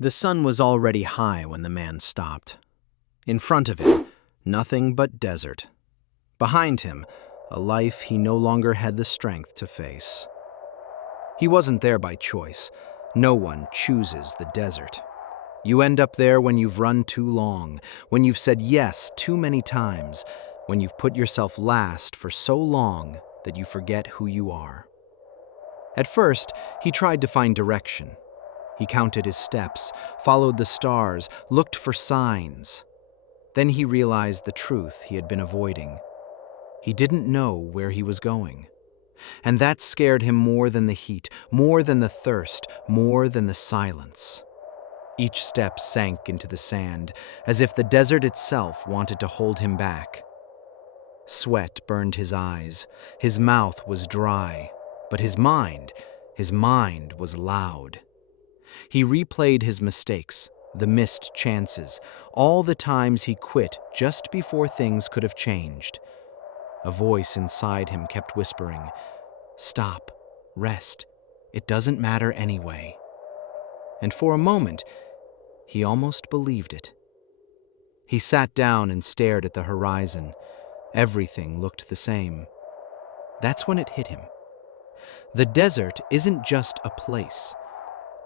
The sun was already high when the man stopped. In front of him, nothing but desert. Behind him, a life he no longer had the strength to face. He wasn't there by choice. No one chooses the desert. You end up there when you've run too long, when you've said yes too many times, when you've put yourself last for so long that you forget who you are. At first, he tried to find direction. He counted his steps, followed the stars, looked for signs. Then he realized the truth he had been avoiding. He didn't know where he was going. And that scared him more than the heat, more than the thirst, more than the silence. Each step sank into the sand, as if the desert itself wanted to hold him back. Sweat burned his eyes. His mouth was dry. But his mind was loud. He replayed his mistakes, the missed chances, all the times he quit just before things could have changed. A voice inside him kept whispering, "Stop, rest, it doesn't matter anyway." And for a moment, he almost believed it. He sat down and stared at the horizon. Everything looked the same. That's when it hit him. The desert isn't just a place.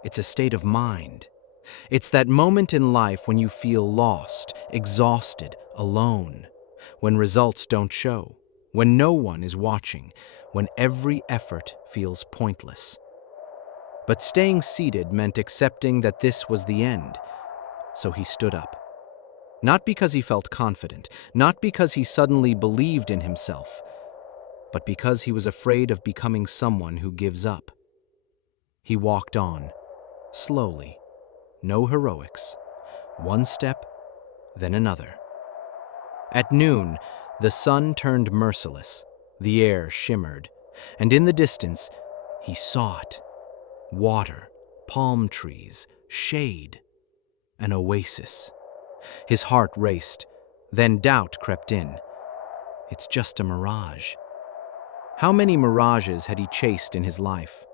It's a state of mind. It's that moment in life when you feel lost, exhausted, alone, when results don't show, when no one is watching, when every effort feels pointless. But staying seated meant accepting that this was the end, so he stood up. Not because he felt confident, not because he suddenly believed in himself, but because he was afraid of becoming someone who gives up. He walked on, slowly, no heroics, one step, then another. At noon, the sun turned merciless, the air shimmered, and in the distance, he saw it. Water, palm trees, shade, an oasis. His heart raced, then doubt crept in. It's just a mirage. How many mirages had he chased in his life?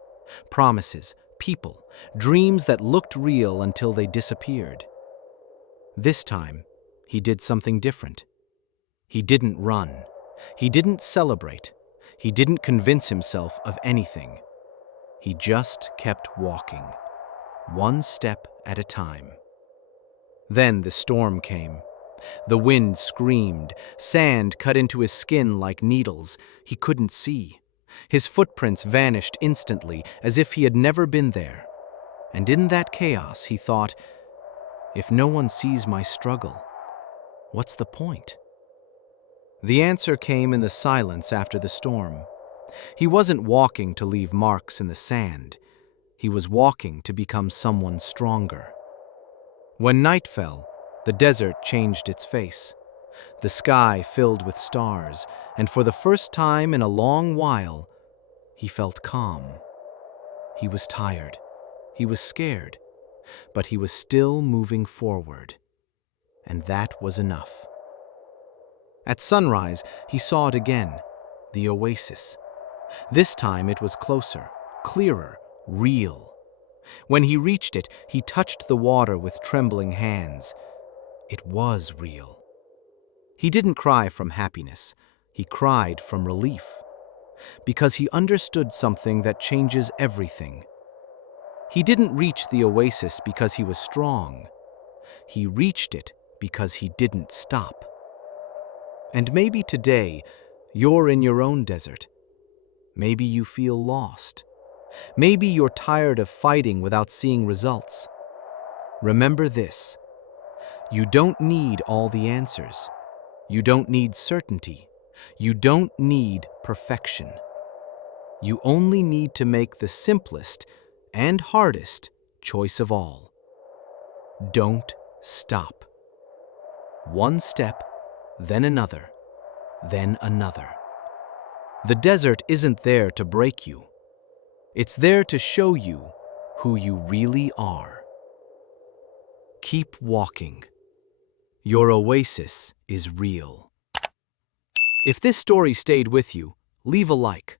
Promises, people, dreams that looked real until they disappeared. This time, he did something different. He didn't run. He didn't celebrate. He didn't convince himself of anything. He just kept walking, one step at a time. Then the storm came. The wind screamed. Sand cut into his skin like needles. He couldn't see. His footprints vanished instantly, as if he had never been there. And in that chaos, he thought, if no one sees my struggle, what's the point? The answer came in the silence after the storm. He wasn't walking to leave marks in the sand. He was walking to become someone stronger. When night fell, the desert changed its face. The sky filled with stars, and for the first time in a long while, he felt calm. He was tired. He was scared. But he was still moving forward. And that was enough. At sunrise, he saw it again, the oasis. This time it was closer, clearer, real. When he reached it, he touched the water with trembling hands. It was real. He didn't cry from happiness. He cried from relief. Because he understood something that changes everything. He didn't reach the oasis because he was strong. He reached it because he didn't stop. And maybe today, you're in your own desert. Maybe you feel lost. Maybe you're tired of fighting without seeing results. Remember this. You don't need all the answers. You don't need certainty. You don't need perfection. You only need to make the simplest and hardest choice of all. Don't stop. One step, then another, then another. The desert isn't there to break you. It's there to show you who you really are. Keep walking. Your oasis is real. If this story stayed with you, leave a like.